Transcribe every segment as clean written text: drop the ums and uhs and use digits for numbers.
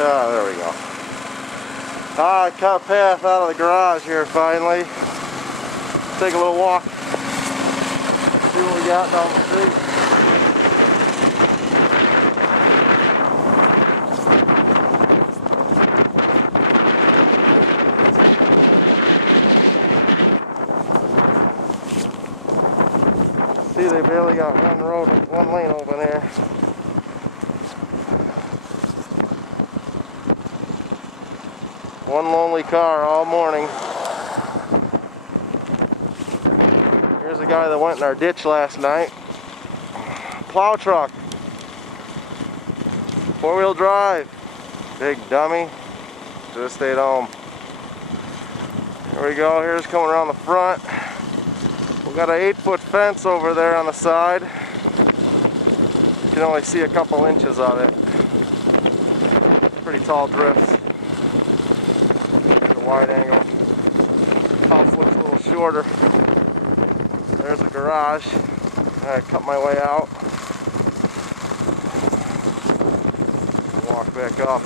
Yeah, there we go. I cut a path out of the garage here finally. Take a little walk. See what we got down the street. See, they barely got one lane open here. One lonely car all morning. Here's a guy that went in our ditch last night. Plow truck. 4-wheel drive. Big dummy. Should have stayed home. Here we go. Here's coming around the front. We got an 8-foot fence over there on the side. You can only see a couple inches of it. Pretty tall drifts. Wide angle. House looks a little shorter. There's a garage. I cut my way out. Walk back up.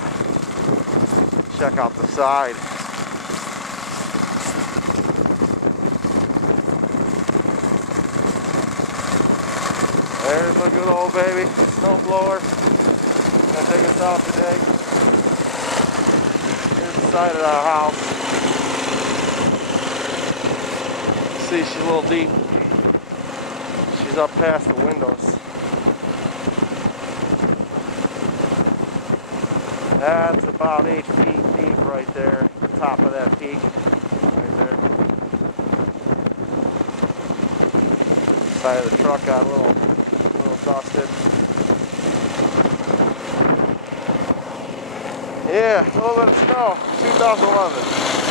Check out the side. There's a good old baby snow blower. Gonna take us out today. Here's the side of our house. See, she's a little deep. She's up past the windows. That's about 8 feet deep right there. The top of that peak. Right there. Side of the truck got a little dusted. Yeah, a little bit of snow. 2011.